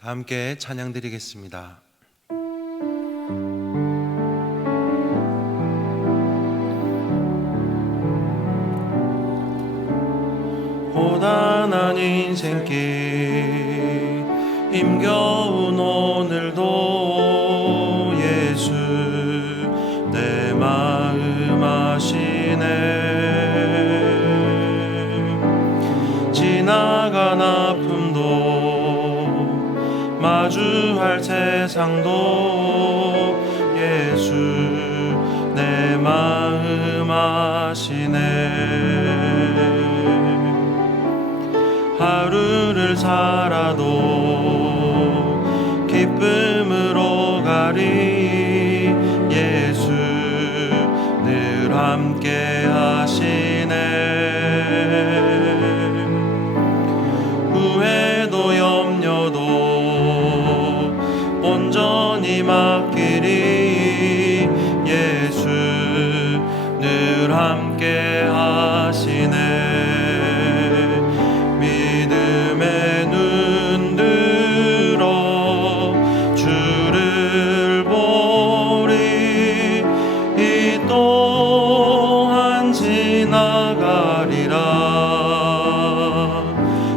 다 함께 찬양 드리겠습니다. 고단한 인생길 힘겨운 오늘도 예수 내 마음 아시네. 지나간 아픔도 마주할 세상도 예수 내 마음 아시네. 하루를 살아도 기쁨으로 가리 예수 늘 함께 하시네. 후회도 염려도 온전히 맡기리 예수 늘 함께 하시네. 믿음의 눈 들어 주를 보리 이 또한 지나가리라.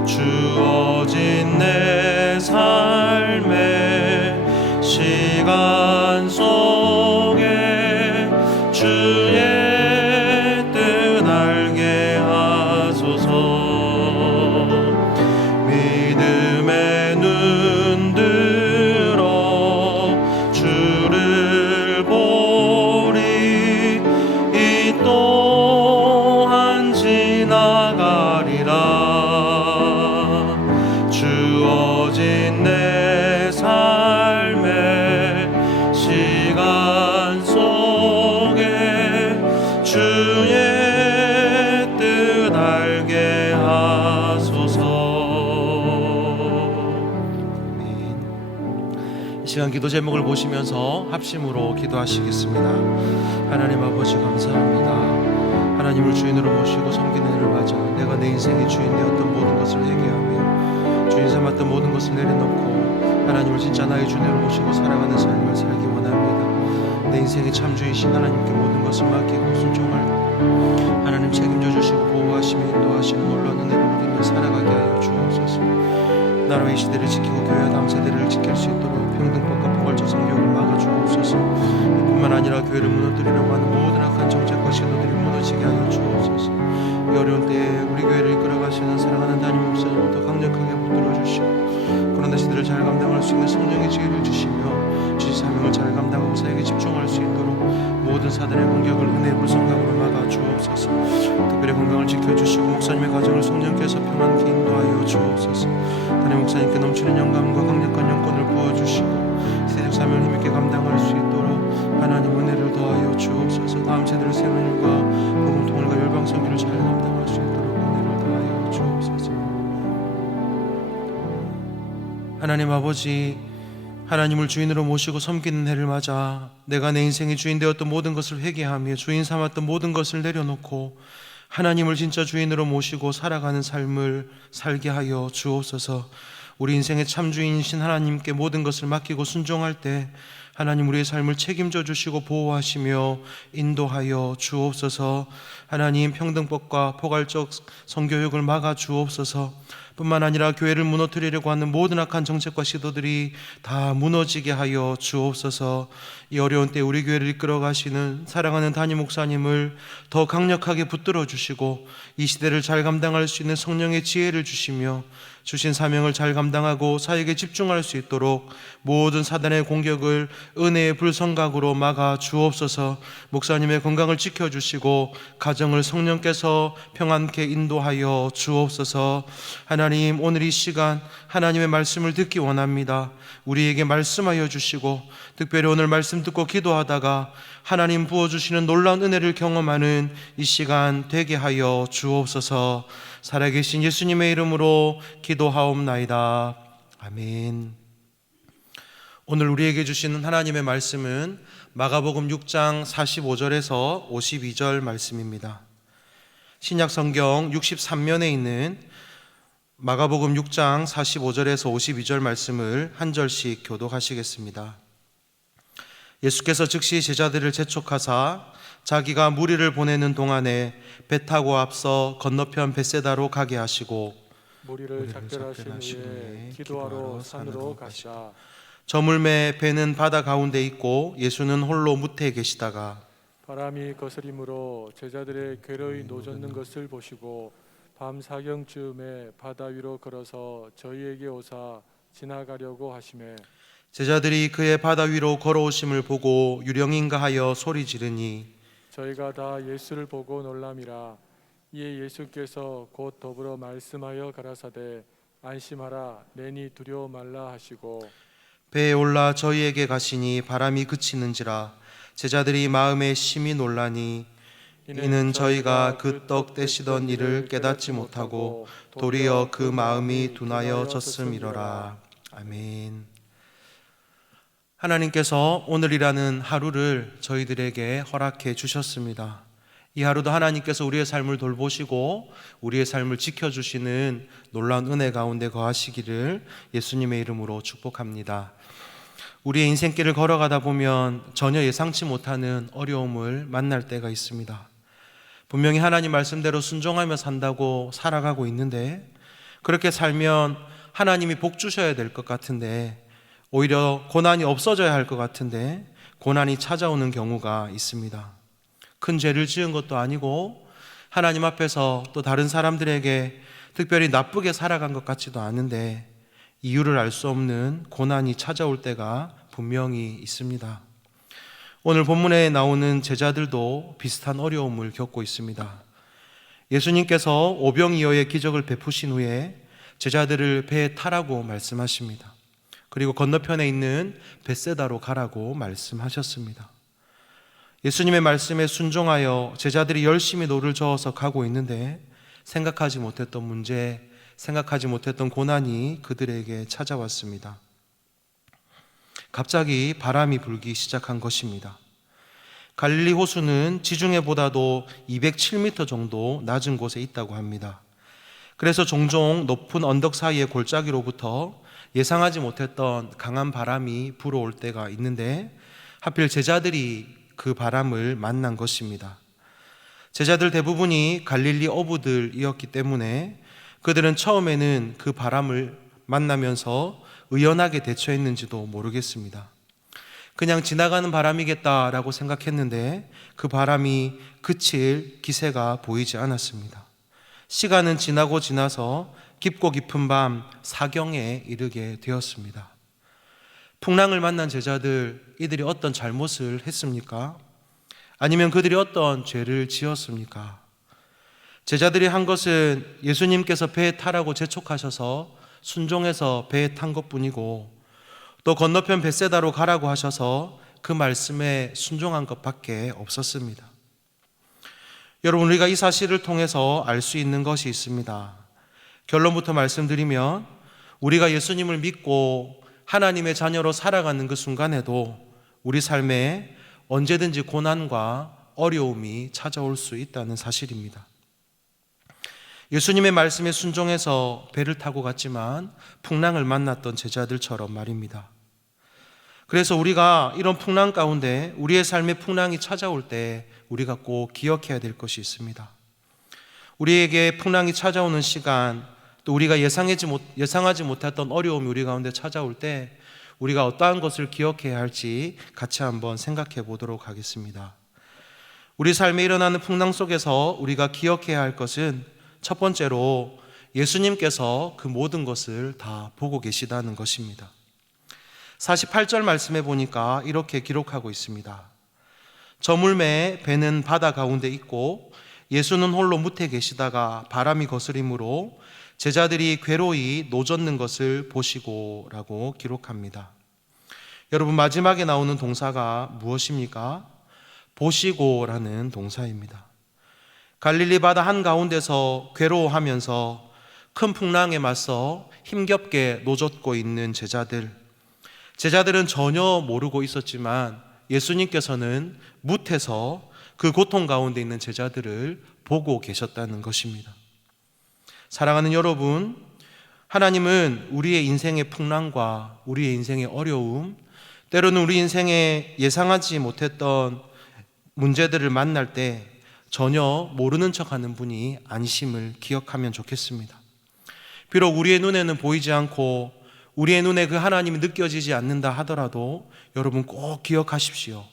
주어진 내 삶의 시간 속에 주의 뜻 알게 하소서. 믿음의 눈 들어 주를 보리 이 또한 지나가리라. 주어진 내 삶의 시간 속에 주의 뜻 알게 하소서. 이 시간 기도 제목을 보시면서 합심으로 기도하시겠습니다. 하나님 아버지 감사합니다. 하나님을 주인으로 모시고 섬기는 일을 맞아 내가 내 인생의 주인 되었던 모든 것을 회개하며 주인 삼았던 모든 것을 내려놓고 하나님을 진짜 나의 주인으로 모시고 살아가는 삶을 살기 원합니다. 내 인생의 참주이신 하나님께 모든 것을 맡기고 순종할 하나님 책임져 주시고 보호하시며 인도하시는 놀라운 은혜를 누리며 살아가게 하여 주옵소서. 나라의 시대를 지키고 교회와 다음 세대를 지킬 수 있도록 평등법과 포괄적 성교육을 막아주옵소서. 뿐만 아니라 교회를 무너뜨리려고 하는 모든 악한 정책과 시도들이 무너지게 하여 주옵소서. 이 어려운 때에 우리 교회를 이끌어가시는 사랑하는 담임 목사님을 더 강력하게 붙들어 주시고 그런 시대를 잘 감당할 수 있는 성령의 지혜를 주시며 주신 사명을 잘 감당하고 사역에 집중할 수 있도록 모든 사단의 공격을 은혜의 불성각으로 막아 주옵소서. 특별히 건강을 지켜주시고 목사님의 가정을 성령께서 평안케 인도하여 주옵소서. 담임 목사님께 넘치는 영감과 강력한 영권을 부어주시고 세대적 사명을 힘있게 감당할 수 있도록 하나님 은혜를 더하여 주옵소서. 다음 세대를 세우는 일과 복음 통일과 열방 선교를 잘 감당할 수 있도록 은혜를 더하여 주옵소서. 하나님 아버지, 하나님을 주인으로 모시고 섬기는 해를 맞아 내가 내 인생의 주인 되었던 모든 것을 회개하며 주인 삼았던 모든 것을 내려놓고 하나님을 진짜 주인으로 모시고 살아가는 삶을 살게 하여 주옵소서. 우리 인생의 참 주인이신 하나님께 모든 것을 맡기고 순종할 때 하나님 우리의 삶을 책임져 주시고 보호하시며 인도하여 주옵소서. 하나님 평등법과 포괄적 성교육을 막아 주옵소서. 뿐만 아니라 교회를 무너뜨리려고 하는 모든 악한 정책과 시도들이 다 무너지게 하여 주옵소서. 이 어려운 때 우리 교회를 이끌어 가시는 사랑하는 담임 목사님을 더 강력하게 붙들어 주시고 이 시대를 잘 감당할 수 있는 성령의 지혜를 주시며 주신 사명을 잘 감당하고 사역에 집중할 수 있도록 모든 사단의 공격을 은혜의 불성각으로 막아 주옵소서. 목사님의 건강을 지켜주시고 가정을 성령께서 평안케 인도하여 주옵소서. 하나님, 오늘 이 시간 하나님의 말씀을 듣기 원합니다. 우리에게 말씀하여 주시고 특별히 오늘 말씀 듣고 기도하다가 하나님 부어주시는 놀라운 은혜를 경험하는 이 시간 되게 하여 주옵소서. 살아계신 예수님의 이름으로 기도하옵나이다. 아멘. 오늘 우리에게 주시는 하나님의 말씀은 마가복음 6장 45절에서 52절 말씀입니다. 신약성경 63면에 있는 마가복음 6장 45절에서 52절 말씀을 한 절씩 교독하시겠습니다. 예수께서 즉시 제자들을 재촉하사 자기가 무리를 보내는 동안에 배 타고 앞서 건너편 벳세다로 가게 하시고 무리를 작별하신 후에 기도하러 산으로 가시다. 저물매 배는 바다 가운데 있고 예수는 홀로 무태에 계시다가 바람이 거스림으로 제자들의 괴로이 노젓는 것을 보시고 밤 사경쯤에 바다 위로 걸어서 저희에게 오사 지나가려고 하시매 제자들이 그의 바다 위로 걸어오심을 보고 유령인가 하여 소리 지르니 저희가 다 예수를 보고 놀람이라. 이에 예수께서 곧 더불어 말씀하여 가라사대 안심하라 내니 두려워 말라 하시고 배에 올라 저희에게 가시니 바람이 그치는지라. 제자들이 마음에 심히 놀라니 이는 저희가 그 떡 떼시던 일을 깨닫지 못하고 도리어 그 마음이 둔하여 졌음이로라. 아멘. 하나님께서 오늘이라는 하루를 저희들에게 허락해 주셨습니다. 이 하루도 하나님께서 우리의 삶을 돌보시고 우리의 삶을 지켜주시는 놀라운 은혜 가운데 거하시기를 예수님의 이름으로 축복합니다. 우리의 인생길을 걸어가다 보면 전혀 예상치 못하는 어려움을 만날 때가 있습니다. 분명히 하나님 말씀대로 순종하며 산다고 살아가고 있는데 그렇게 살면 하나님이 복 주셔야 될 것 같은데 오히려 고난이 없어져야 할 것 같은데 고난이 찾아오는 경우가 있습니다. 큰 죄를 지은 것도 아니고 하나님 앞에서 또 다른 사람들에게 특별히 나쁘게 살아간 것 같지도 않은데 이유를 알 수 없는 고난이 찾아올 때가 분명히 있습니다. 오늘 본문에 나오는 제자들도 비슷한 어려움을 겪고 있습니다. 예수님께서 오병이어의 기적을 베푸신 후에 제자들을 배에 타라고 말씀하십니다. 그리고 건너편에 있는 벳세다로 가라고 말씀하셨습니다. 예수님의 말씀에 순종하여 제자들이 열심히 노를 저어서 가고 있는데 생각하지 못했던 문제, 생각하지 못했던 고난이 그들에게 찾아왔습니다. 갑자기 바람이 불기 시작한 것입니다. 갈릴리 호수는 지중해보다도 207m 정도 낮은 곳에 있다고 합니다. 그래서 종종 높은 언덕 사이의 골짜기로부터 예상하지 못했던 강한 바람이 불어올 때가 있는데 하필 제자들이 그 바람을 만난 것입니다. 제자들 대부분이 갈릴리 어부들이었기 때문에 그들은 처음에는 그 바람을 만나면서 의연하게 대처했는지도 모르겠습니다. 그냥 지나가는 바람이겠다라고 생각했는데 그 바람이 그칠 기세가 보이지 않았습니다. 시간은 지나고 지나서 깊고 깊은 밤 사경에 이르게 되었습니다. 풍랑을 만난 제자들, 이들이 어떤 잘못을 했습니까? 아니면 그들이 어떤 죄를 지었습니까? 제자들이 한 것은 예수님께서 배에 타라고 재촉하셔서 순종해서 배에 탄 것뿐이고, 또 건너편 벳세다로 가라고 하셔서 그 말씀에 순종한 것밖에 없었습니다. 여러분, 우리가 이 사실을 통해서 알 수 있는 것이 있습니다. 결론부터 말씀드리면, 우리가 예수님을 믿고 하나님의 자녀로 살아가는 그 순간에도 우리 삶에 언제든지 고난과 어려움이 찾아올 수 있다는 사실입니다. 예수님의 말씀에 순종해서 배를 타고 갔지만 풍랑을 만났던 제자들처럼 말입니다. 그래서 우리가 이런 풍랑 가운데 우리의 삶의 풍랑이 찾아올 때 우리가 꼭 기억해야 될 것이 있습니다. 우리에게 풍랑이 찾아오는 시간, 또 우리가 예상하지 못했던 어려움이 우리 가운데 찾아올 때 우리가 어떠한 것을 기억해야 할지 같이 한번 생각해 보도록 하겠습니다. 우리 삶에 일어나는 풍랑 속에서 우리가 기억해야 할 것은 첫 번째로 예수님께서 그 모든 것을 다 보고 계시다는 것입니다. 48절 말씀해 보니까 이렇게 기록하고 있습니다. 저물매 배는 바다 가운데 있고 예수는 홀로 무태 계시다가 바람이 거스림으로 제자들이 괴로이 노젓는 것을 보시고 라고 기록합니다. 여러분, 마지막에 나오는 동사가 무엇입니까? 보시고 라는 동사입니다. 갈릴리 바다 한가운데서 괴로워하면서 큰 풍랑에 맞서 힘겹게 노젓고 있는 제자들은 전혀 모르고 있었지만 예수님께서는 뭇에서 그 고통 가운데 있는 제자들을 보고 계셨다는 것입니다. 사랑하는 여러분, 하나님은 우리의 인생의 풍랑과 우리의 인생의 어려움, 때로는 우리 인생에 예상하지 못했던 문제들을 만날 때 전혀 모르는 척하는 분이 아니심을 기억하면 좋겠습니다. 비록 우리의 눈에는 보이지 않고 우리의 눈에 그 하나님이 느껴지지 않는다 하더라도 여러분 꼭 기억하십시오.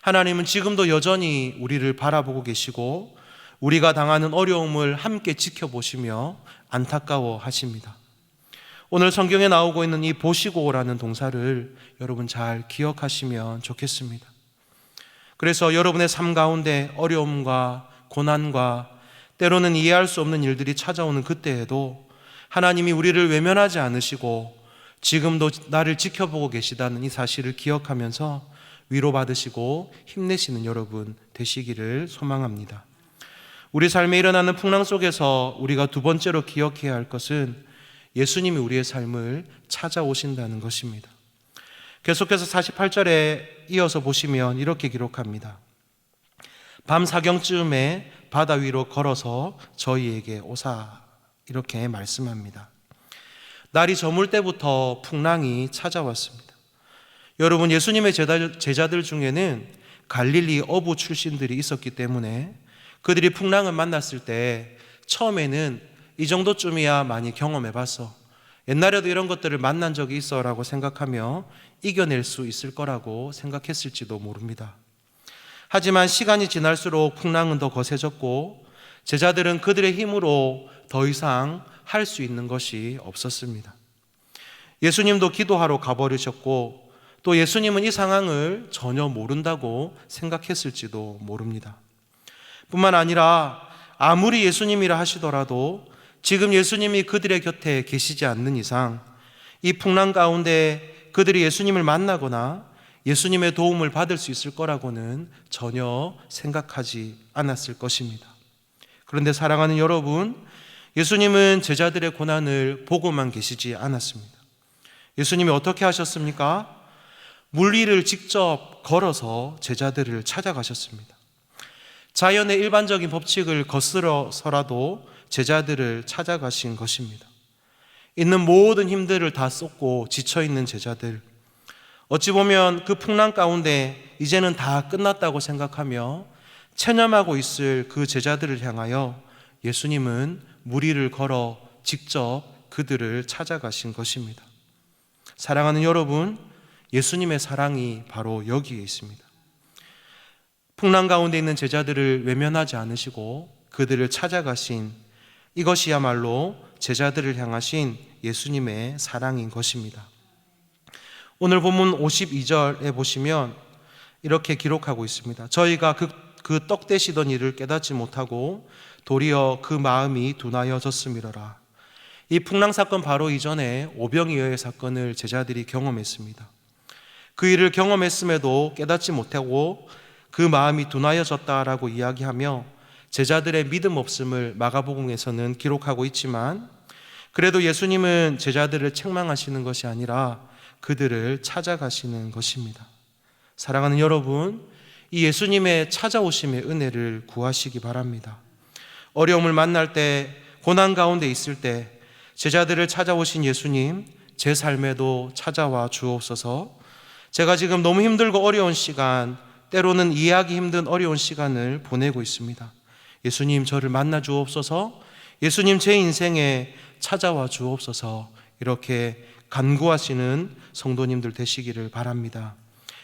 하나님은 지금도 여전히 우리를 바라보고 계시고 우리가 당하는 어려움을 함께 지켜보시며 안타까워 하십니다. 오늘 성경에 나오고 있는 이 보시고라는 동사를 여러분 잘 기억하시면 좋겠습니다. 그래서 여러분의 삶 가운데 어려움과 고난과 때로는 이해할 수 없는 일들이 찾아오는 그때에도 하나님이 우리를 외면하지 않으시고 지금도 나를 지켜보고 계시다는 이 사실을 기억하면서 위로받으시고 힘내시는 여러분 되시기를 소망합니다. 우리 삶에 일어나는 풍랑 속에서 우리가 두 번째로 기억해야 할 것은 예수님이 우리의 삶을 찾아오신다는 것입니다. 계속해서 48절에 이어서 보시면 이렇게 기록합니다. 밤 사경쯤에 바다 위로 걸어서 저희에게 오사, 이렇게 말씀합니다. 날이 저물 때부터 풍랑이 찾아왔습니다. 여러분, 예수님의 제자들 중에는 갈릴리 어부 출신들이 있었기 때문에 그들이 풍랑을 만났을 때 처음에는 이 정도쯤이야 많이 경험해봤어, 옛날에도 이런 것들을 만난 적이 있어 라고 생각하며 이겨낼 수 있을 거라고 생각했을지도 모릅니다. 하지만 시간이 지날수록 풍랑은 더 거세졌고 제자들은 그들의 힘으로 더 이상 할 수 있는 것이 없었습니다. 예수님도 기도하러 가버리셨고 또 예수님은 이 상황을 전혀 모른다고 생각했을지도 모릅니다. 뿐만 아니라 아무리 예수님이라 하시더라도 지금 예수님이 그들의 곁에 계시지 않는 이상 이 풍랑 가운데 그들이 예수님을 만나거나 예수님의 도움을 받을 수 있을 거라고는 전혀 생각하지 않았을 것입니다. 그런데 사랑하는 여러분, 예수님은 제자들의 고난을 보고만 계시지 않았습니다. 예수님이 어떻게 하셨습니까? 물 위를 직접 걸어서 제자들을 찾아가셨습니다. 자연의 일반적인 법칙을 거스러서라도 제자들을 찾아가신 것입니다. 있는 모든 힘들을 다 쏟고 지쳐있는 제자들, 어찌 보면 그 풍랑 가운데 이제는 다 끝났다고 생각하며 체념하고 있을 그 제자들을 향하여 예수님은 물 위를 걸어 직접 그들을 찾아가신 것입니다. 사랑하는 여러분, 예수님의 사랑이 바로 여기에 있습니다. 풍랑 가운데 있는 제자들을 외면하지 않으시고 그들을 찾아가신, 이것이야말로 제자들을 향하신 예수님의 사랑인 것입니다. 오늘 본문 52절에 보시면 이렇게 기록하고 있습니다. 저희가 그 떡 떼시던 일을 깨닫지 못하고 도리어 그 마음이 둔하여졌음이로라. 이 풍랑 사건 바로 이전에 오병이어의 사건을 제자들이 경험했습니다. 그 일을 경험했음에도 깨닫지 못하고 그 마음이 둔하여졌다라고 이야기하며 제자들의 믿음 없음을 마가복음에서는 기록하고 있지만, 그래도 예수님은 제자들을 책망하시는 것이 아니라 그들을 찾아가시는 것입니다. 사랑하는 여러분, 이 예수님의 찾아오심의 은혜를 구하시기 바랍니다. 어려움을 만날 때, 고난 가운데 있을 때 제자들을 찾아오신 예수님, 제 삶에도 찾아와 주옵소서. 제가 지금 너무 힘들고 어려운 시간, 때로는 이해하기 힘든 어려운 시간을 보내고 있습니다. 예수님, 저를 만나 주옵소서. 예수님, 제 인생에 찾아와 주옵소서. 이렇게 간구하시는 성도님들 되시기를 바랍니다.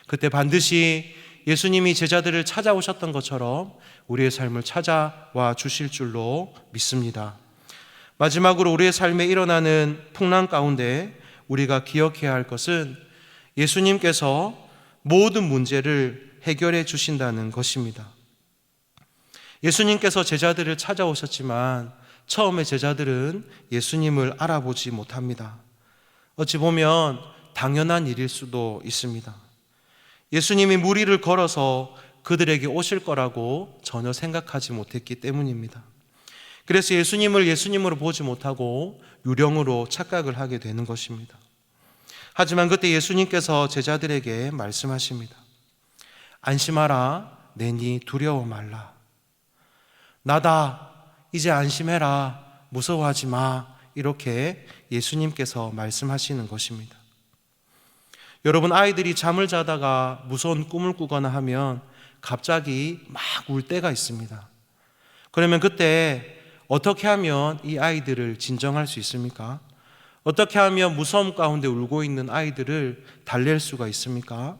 그때 반드시 예수님이 제자들을 찾아오셨던 것처럼 우리의 삶을 찾아와 주실 줄로 믿습니다. 마지막으로 우리의 삶에 일어나는 풍랑 가운데 우리가 기억해야 할 것은 예수님께서 모든 문제를 해결해 주신다는 것입니다. 예수님께서 제자들을 찾아오셨지만 처음에 제자들은 예수님을 알아보지 못합니다. 어찌 보면 당연한 일일 수도 있습니다. 예수님이 무리를 걸어서 그들에게 오실 거라고 전혀 생각하지 못했기 때문입니다. 그래서 예수님을 예수님으로 보지 못하고 유령으로 착각을 하게 되는 것입니다. 하지만 그때 예수님께서 제자들에게 말씀하십니다. 안심하라, 내니 두려워 말라. 나다, 이제 안심해라, 무서워하지 마. 이렇게 예수님께서 말씀하시는 것입니다. 여러분, 아이들이 잠을 자다가 무서운 꿈을 꾸거나 하면 갑자기 막 울 때가 있습니다. 그러면 그때 어떻게 하면 이 아이들을 진정할 수 있습니까? 어떻게 하면 무서움 가운데 울고 있는 아이들을 달랠 수가 있습니까?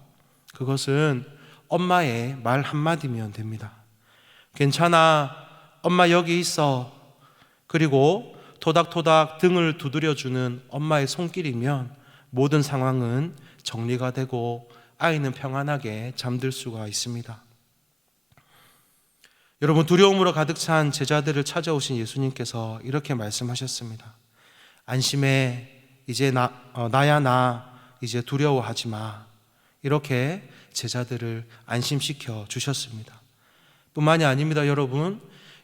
그것은 엄마의 말 한마디면 됩니다. 괜찮아, 엄마 여기 있어. 그리고 토닥토닥 등을 두드려주는 엄마의 손길이면 모든 상황은 정리가 되고 아이는 평안하게 잠들 수가 있습니다. 여러분, 두려움으로 가득 찬 제자들을 찾아오신 예수님께서 이렇게 말씀하셨습니다. 안심해, 이제 나야 나, 이제 두려워하지 마. 이렇게 제자들을 안심시켜 주셨습니다. 뿐만이 아닙니다. 여러분,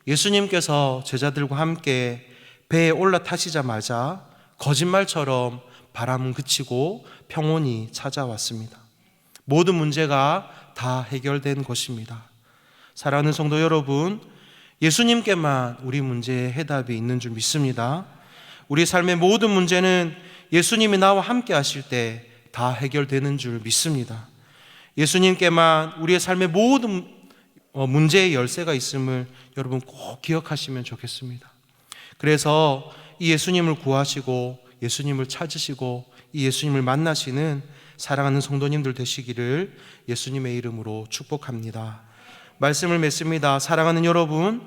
예수님께서 제자들과 함께 배에 올라타시자마자 거짓말처럼 바람은 그치고 평온이 찾아왔습니다. 모든 문제가 다 해결된 것입니다. 사랑하는 성도 여러분, 예수님께만 우리 문제의 해답이 있는 줄 믿습니다. 우리 삶의 모든 문제는 예수님이 나와 함께 하실 때 다 해결되는 줄 믿습니다. 예수님께만 우리의 삶의 모든 문제의 열쇠가 있음을 여러분 꼭 기억하시면 좋겠습니다. 그래서 이 예수님을 구하시고 예수님을 찾으시고 이 예수님을 만나시는 사랑하는 성도님들 되시기를 예수님의 이름으로 축복합니다. 말씀을 맺습니다. 사랑하는 여러분,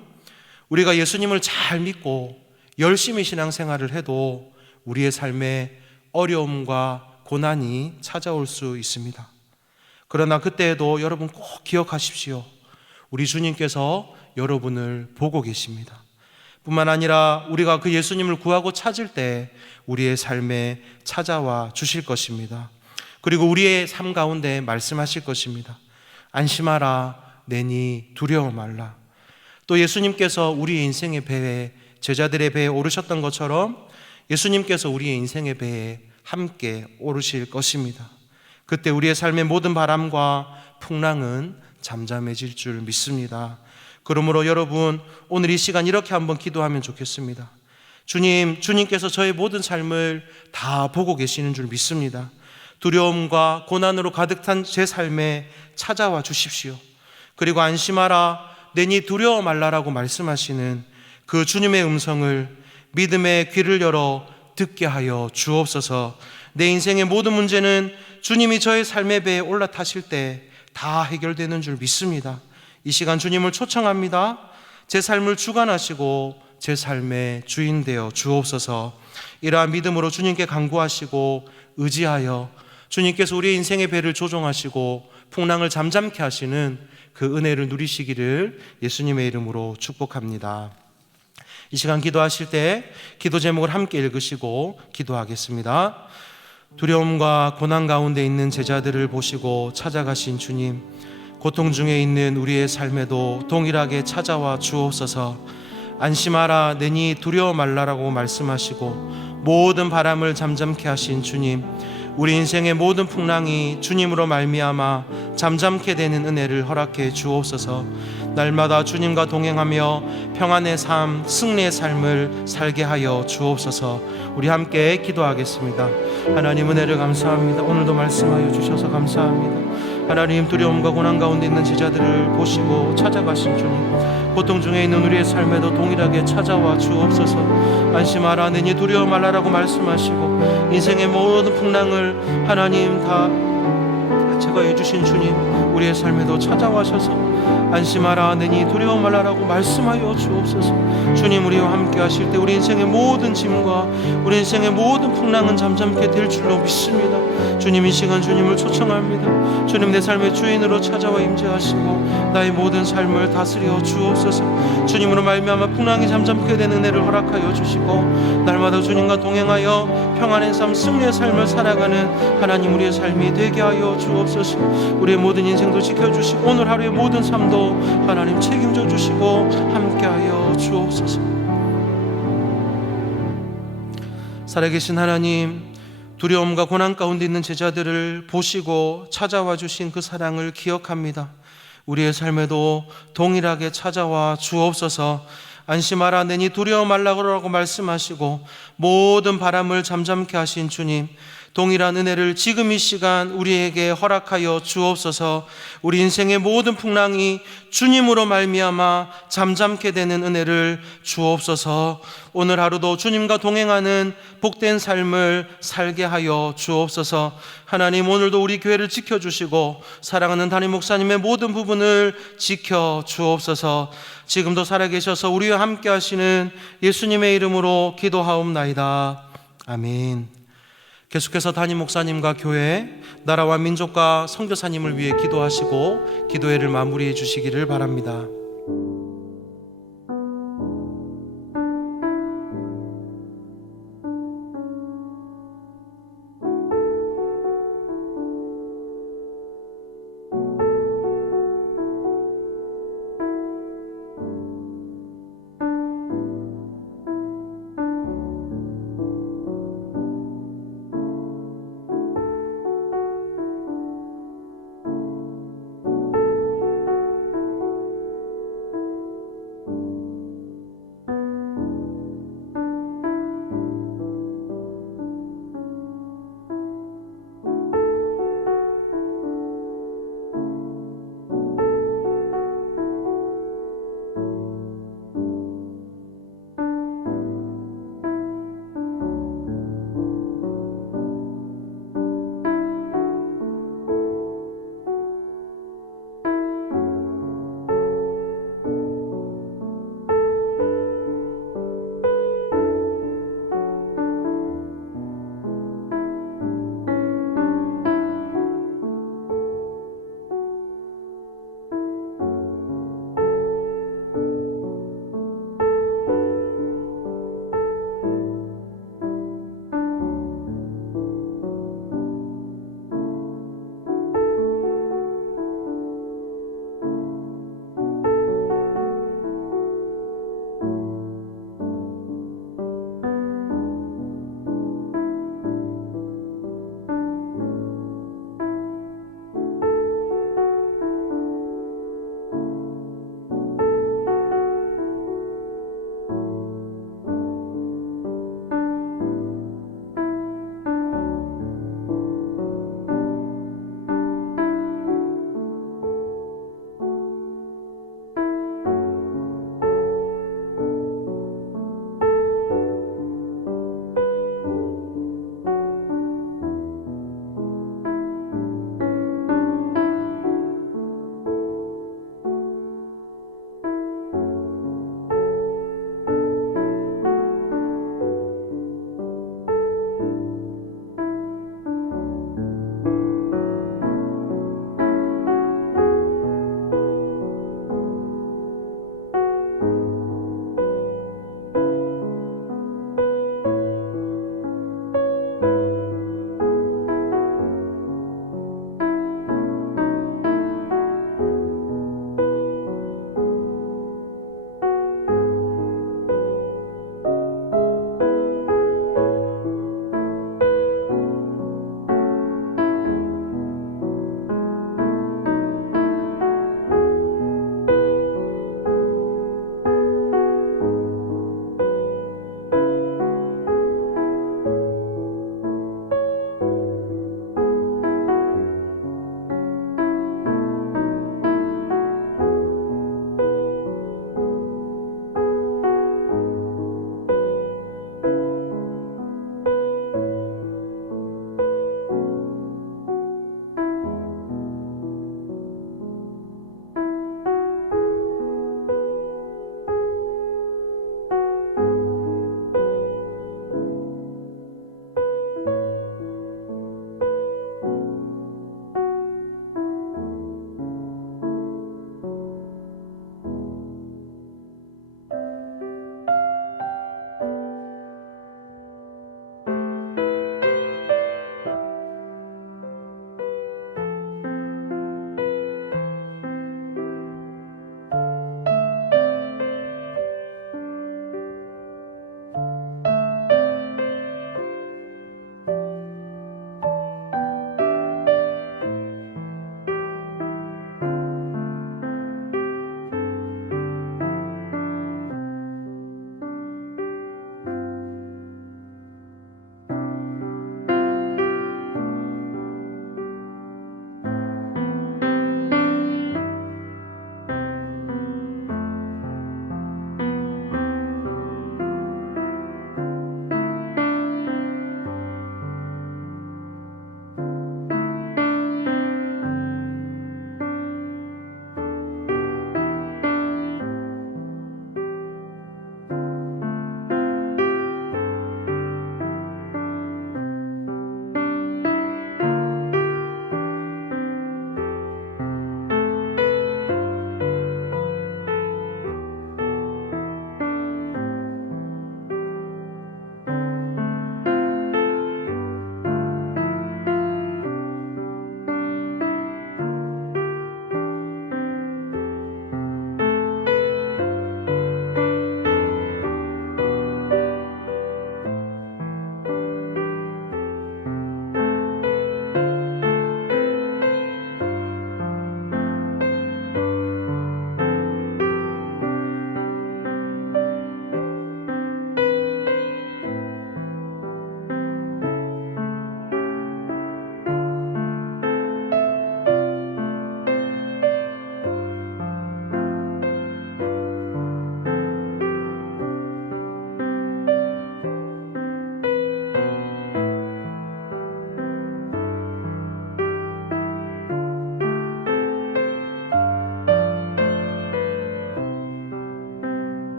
우리가 예수님을 잘 믿고 열심히 신앙생활을 해도 우리의 삶에 어려움과 고난이 찾아올 수 있습니다. 그러나 그때에도 여러분 꼭 기억하십시오. 우리 주님께서 여러분을 보고 계십니다. 뿐만 아니라 우리가 그 예수님을 구하고 찾을 때 우리의 삶에 찾아와 주실 것입니다. 그리고 우리의 삶 가운데 말씀하실 것입니다. 안심하라, 내니 두려워 말라. 또 예수님께서 우리의 인생의 배에, 제자들의 배에 오르셨던 것처럼 예수님께서 우리의 인생의 배에 함께 오르실 것입니다. 그때 우리의 삶의 모든 바람과 풍랑은 잠잠해질 줄 믿습니다. 그러므로 여러분, 오늘 이 시간 이렇게 한번 기도하면 좋겠습니다. 주님께서 저의 모든 삶을 다 보고 계시는 줄 믿습니다. 두려움과 고난으로 가득 찬 제 삶에 찾아와 주십시오. 그리고 안심하라, 내니 두려워 말라라고 말씀하시는 그 주님의 음성을 믿음의 귀를 열어 듣게 하여 주옵소서. 내 인생의 모든 문제는 주님이 저의 삶의 배에 올라타실 때 다 해결되는 줄 믿습니다. 이 시간 주님을 초청합니다. 제 삶을 주관하시고 제 삶의 주인 되어 주옵소서. 이러한 믿음으로 주님께 간구하시고 의지하여 주님께서 우리의 인생의 배를 조종하시고 풍랑을 잠잠케 하시는 그 은혜를 누리시기를 예수님의 이름으로 축복합니다. 이 시간 기도하실 때 기도 제목을 함께 읽으시고 기도하겠습니다. 두려움과 고난 가운데 있는 제자들을 보시고 찾아가신 주님, 고통 중에 있는 우리의 삶에도 동일하게 찾아와 주옵소서. 안심하라, 내니 두려워 말라라고 말씀하시고 모든 바람을 잠잠케 하신 주님, 우리 인생의 모든 풍랑이 주님으로 말미암아 잠잠케 되는 은혜를 허락해 주옵소서. 날마다 주님과 동행하며 평안의 삶, 승리의 삶을 살게 하여 주옵소서. 우리 함께 기도하겠습니다. 하나님, 은혜를 감사합니다. 오늘도 말씀하여 주셔서 감사합니다. 하나님, 두려움과 고난 가운데 있는 제자들을 보시고 찾아가신 주님, 고통 중에 있는 우리의 삶에도 동일하게 찾아와 주옵소서. 안심하라, 내니 두려워 말라라고 말씀하시고 인생의 모든 풍랑을 하나님 다 제거해 주신 주님, 우리의 삶에도 찾아와셔서 안심하라, 내니 두려워 말라라고 말씀하여 주옵소서. 주님, 우리와 함께 하실 때 우리 인생의 모든 짐과 우리 인생의 모든 풍랑은 잠잠케 될 줄로 믿습니다. 주님, 이 시간 주님을 초청합니다. 주님, 내 삶의 주인으로 찾아와 임재하시고 나의 모든 삶을 다스려 주옵소서. 주님으로 말미암아 풍랑이 잠잠케 되는 은혜를 허락하여 주시고 날마다 주님과 동행하여 평안의 삶, 승리의 삶을 살아가는 하나님, 우리의 삶이 되게 하여 주옵소서. 우리의 모든 인생도 지켜주시고 오늘 하루의 모든 삶도 하나님 책임져 주시고 함께하여 주옵소서. 살아계신 하나님, 두려움과 고난 가운데 있는 제자들을 보시고 찾아와 주신 그 사랑을 기억합니다. 우리의 삶에도 동일하게 찾아와 주옵소서. 안심하라, 내니 두려워 말라고 말씀하시고 모든 바람을 잠잠케 하신 주님, 동일한 은혜를 지금 이 시간 우리에게 허락하여 주옵소서. 우리 인생의 모든 풍랑이 주님으로 말미암아 잠잠케 되는 은혜를 주옵소서. 오늘 하루도 주님과 동행하는 복된 삶을 살게 하여 주옵소서. 하나님, 오늘도 우리 교회를 지켜주시고 사랑하는 담임 목사님의 모든 부분을 지켜 주옵소서. 지금도 살아계셔서 우리와 함께 하시는 예수님의 이름으로 기도하옵나이다. 아멘. 계속해서 담임 목사님과 교회, 나라와 민족과 선교사님을 위해 기도하시고 기도회를 마무리해 주시기를 바랍니다.